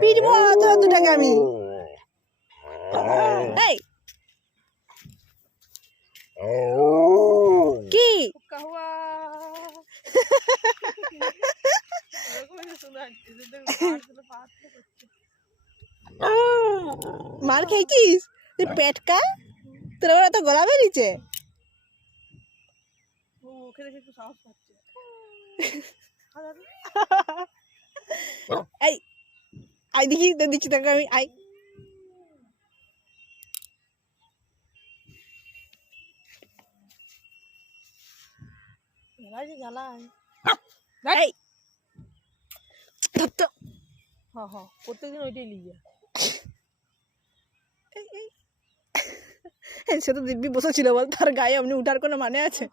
পিটবো তোর দুটাকে আমি। এই কি মার খেয়েছিস তুই পেটকা? তোর আবার এত গলা বেরিয়েছে? এই আই দেখি দিচ্ছি তোকে আমি। আই প্রত্যেকদিন ওইটাই লিগে সে তো দিব্যি বসেছিল বল, তার গায়ে এমনি উঠার কোনো মানে আছে?